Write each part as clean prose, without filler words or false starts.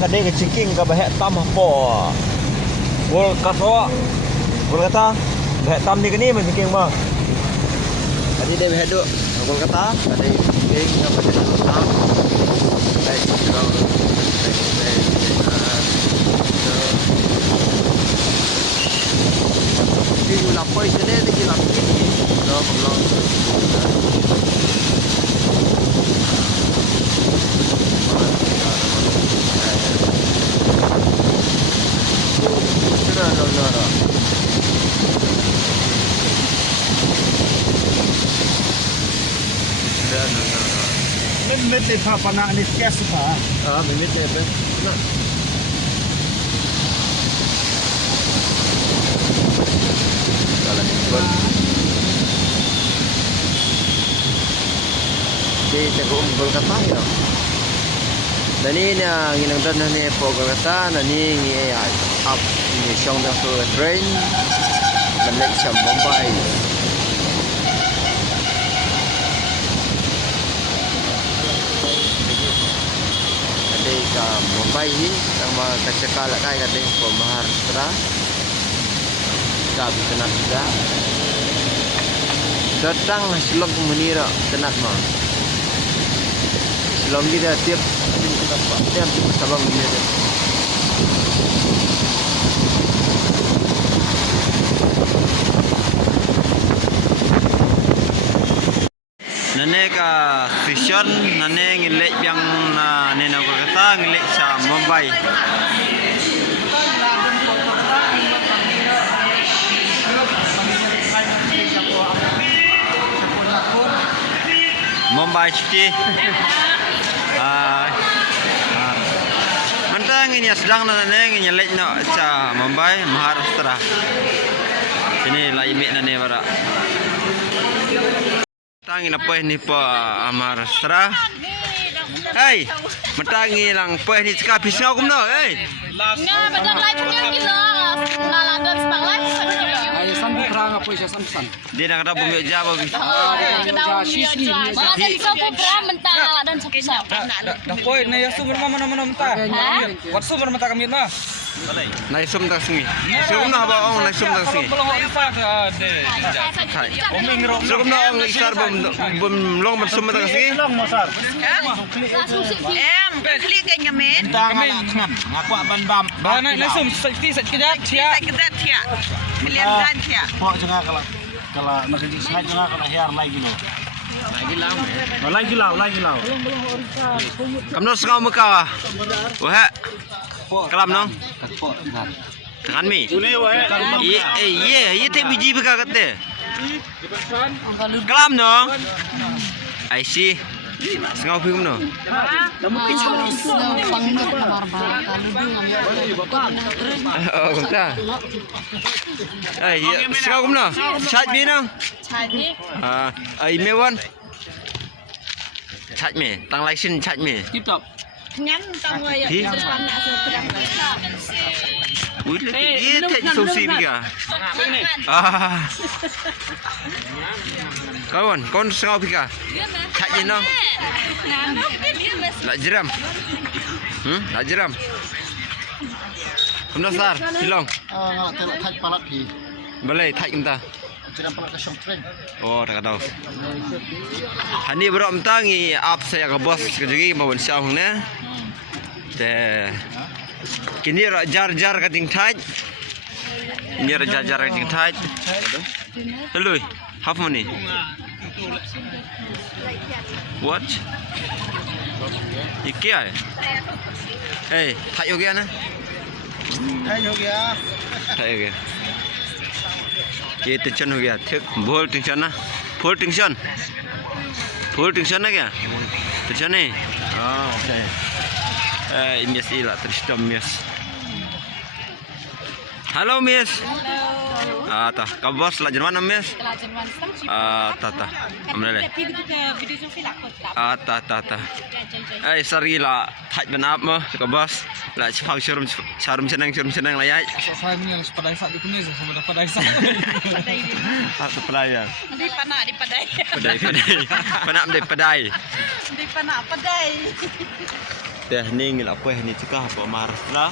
kadai ke ciking ke bahek tam apa. Gol kaswa. Gol kata bahek tam ni kini men ciking mah. Tadi dia bahek duk. Gol kata kadai ciking ke bahek tam. Baik kalau đi làm quay cho nên đi làm cái gì đó không lo Limit di papanak ni kes pa. mimit ni apa jalan ikut di teguk gol kata ya dan ini yang nginang dan ni gol kata dan ini up ni syong dah tu train Malaysia Mumbai ada ke Mumbai ni sama kecekal kai kata ke Maharashtra Gabi tenat juga datang selom menira tenat mah selom dia tiap tiap sabang menira nane ka vision nane ngilek yang nena kata ngilek sa Mumbai Mumbai City. Mentang ini sedang naneng ini lek nak sa Mumbai Maharashtra. Ini lai mek nane bara. Tang ini apa ni pa Maharashtra. Hey, mentang ini lang pa ni cakap pisau kum no. Hey. Nga, badan lai punya kita. Naladan setang lai. Ay san putra apa isa san. Dia nak kata bumi Jawa gitu. Kedau Sisli. Ada pisau putra mentang naladan sepisau. Dah poin na yasu bermama nama mata. Watsu bermata kami na. Nai sum tak singi. Sum na ba ong nai sum tak singi. Kalau orang isak de. Sum na ong isar bom long mat sum tak singi. Em klik cái nhà mến Kami Ngaku aban bam. bah na nasum sakti sakit tia. cái đất thiạ liền gian thiạ Pok jangan kalau nak kerja sengaja jangan kalau hiar lagi lo. Lagi lau. Kamu nak sekau muka? Wah, kelam nong. Pok kan. Tekan mi. Ini wah. Ye te biji beka kate. Kelam nong. I see. Sekau pun no. Oh, kunta. Sekau pun no. Chat mi nong. Ai mewan. Chat mi. Tang license chat mi. Tip top. Nhắn tao người Thì? Ui, ye te sosi bika. Kawan sekau bika. Chat je nong. Nak jeram. Nak jeram. Kamu dasar, hilong. Nggak telak thaj palak pi. Balai thaj kita. Jangan palak ke syong train. Oh, tak tahu. Hani berok mentangi up saya ke bos kejugi bawa siang ne. Te. Kini jar kating thaj. Ini jar kating thaj. Hello. Half money. What? Ikea. Hey, thaj ho gaya na? Hai ho gaya. Thaj ho gaya. ये टेंशन हो गया ठीक बहुत टेंशन ना full tension ना क्या टेंशन नहीं oke Miss ila tristam Miss halo Miss tah kabos la jerman Miss tah amne tah sari la thaj benap mo kabos la chpang charum senang la yai Saya ni yang sepadai sak di kuning sama dapat dai sak. Satu pelayan. đi pana đi padai Pedai. Panak pedai. đi pana padai Teh ni ngil apa ni cekah apa Maharashtra.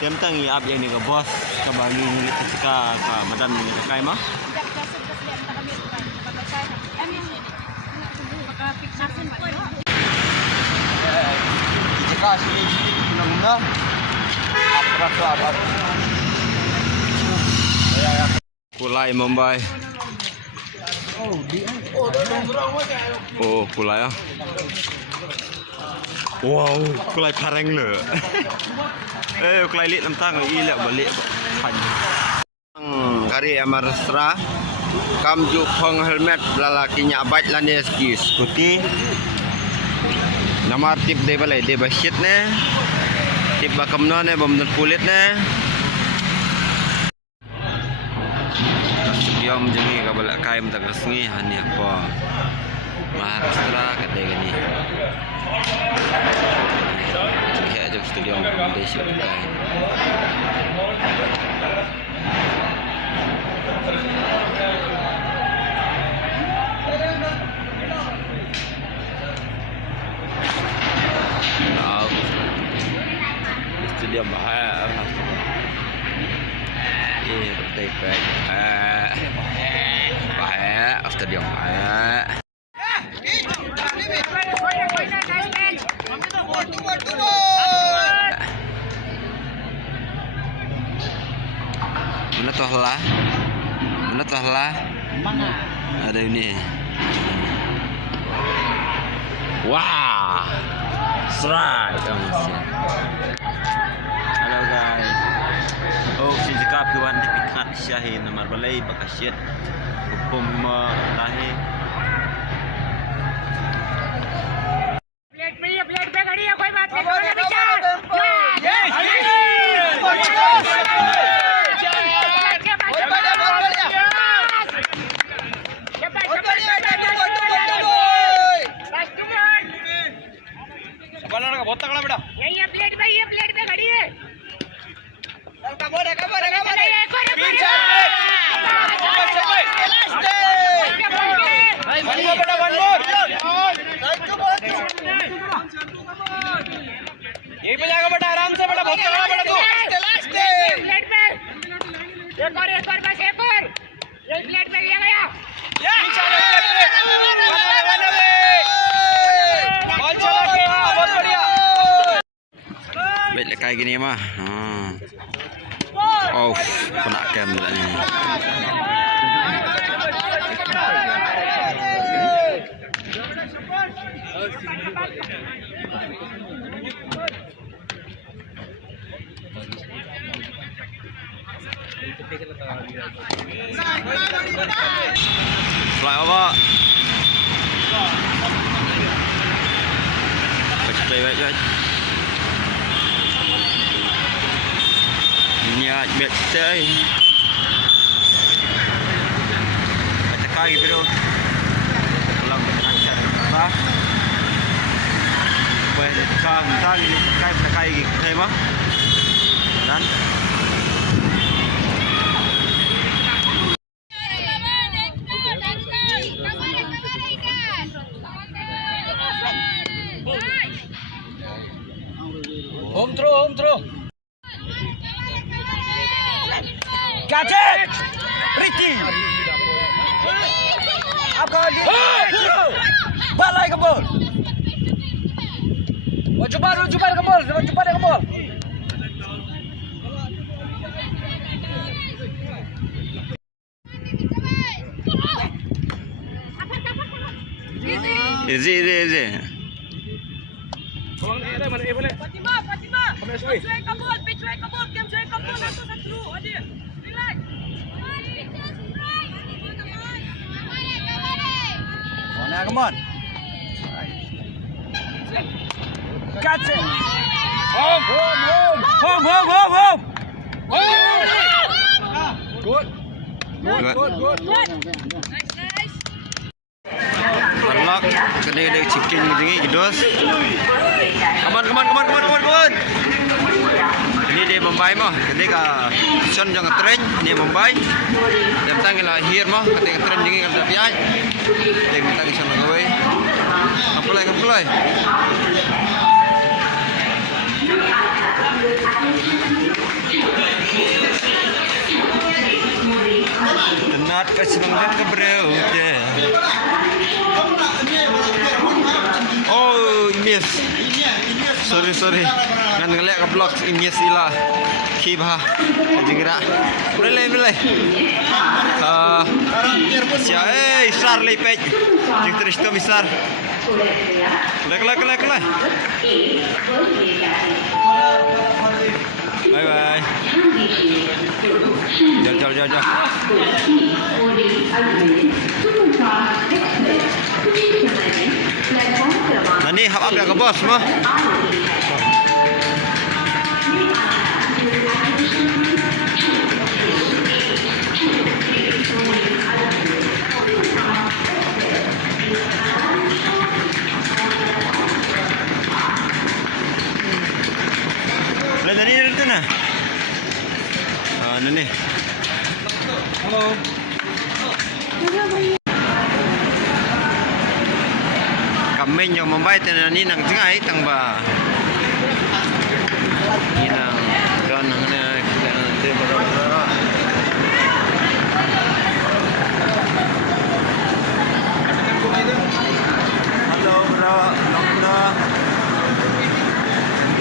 Tiam tang ni ab yang ni ke bos ke bangi ni cekah ka madan ni kai mah. Cekah sini guna-guna. Apa. Kulai Mumbai. Oh, kulai ah. Wow, kulai pareng le. Kulai lit lentang ilak balik. Kari Maharashtra. Kam ju phong helmet lalakinya abad lane ski skuti. Nama tip de balai de basit ne. Tip bakamno ne bomdon kulit ne. Yom jengi kabala kai mta resmi hani apa Maharashtra kata gini. Jadi aja studio Malaysia kai. Nah, studio bahaya. Tay baik. Baik, stadium baik. Mana tohlah? Mana? Ada ini. Wah, strike. Halo guys. Oh, fizikal kawan di pikat Syahin nomor balai bakasyat hukum tahi. Plate पे खड़ी है कोई बात नहीं कोई विचार बहुत तगड़ा बेटा यही है प्लेट पे खड़ी है यही पे जाएगा बेटा आराम से बेटा बहुत तगड़ा बेटा तू प्लेट पे एक और बस एक और ये प्लेट पे लिया गया Baik kayak gini mah. Oh, kena cam pula ni. Fly over. Baik. Niat betul. Macam kaki bro. Pulang macam apa? Boleh tekan ini kai mah. Dan home throw catch it Ricky apa dia balai ke bol Jubar ke bol easy. Fatima cuai kabul game cuai kabul satu adik relax come on catch it home good Unlock kena chicken gini gidos. Come on. Ini di Mumbai mah, kena ka stesen jangan train di Mumbai. Yang tang lahir mah, kena train gini kan piai. Yang tang stesen gawe. Apply. Tenat ke senang ke bereu je. Oh, miss. Sorry. Ngan ngelak ke blok miss ilah. Kibah. Jenggerak. Boleh. Sia sar lepet. Jeng terus tu misar. Kelak. Bye. Jal. Nani hap up ke bos mah. Boleh nani itu nah. Nani. Halo. Kami yang membayar tanah ni nang tengah tang ba. Ni nang kan nang kita nanti berapa. Halo bro.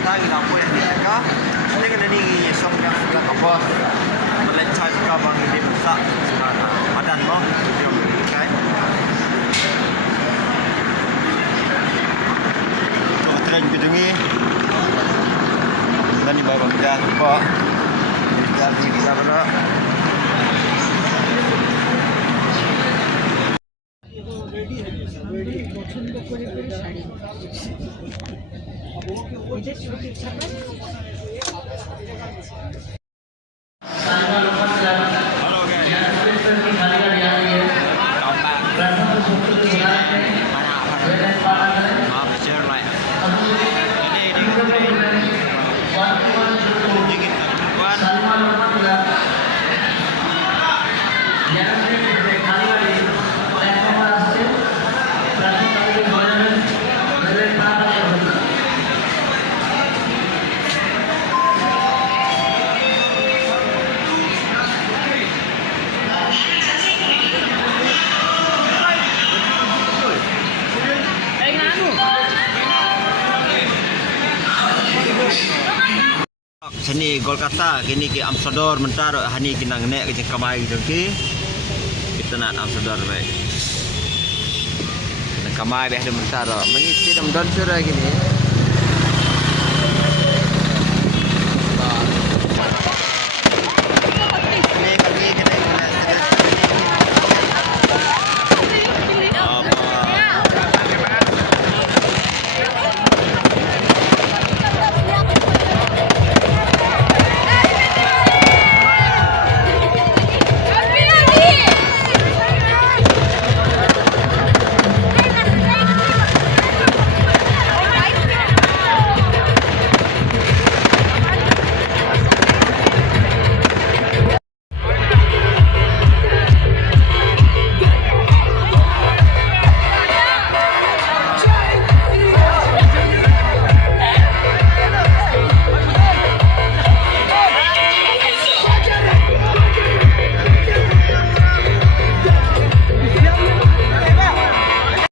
Tadi apa yang dia ka? Ini kan ni som yang sudah apa? Melecah ke bang ini besar. Adan mo. Kan? Tren gedungi dan di bawah kita kok kita benar. Halo guys. Maaf share like. Sini Golkata kini ke Amsador mentar hani kinang nek ke kamai dengki kita nak Amsador baik kamai beh mentar mengisi dam don sura gini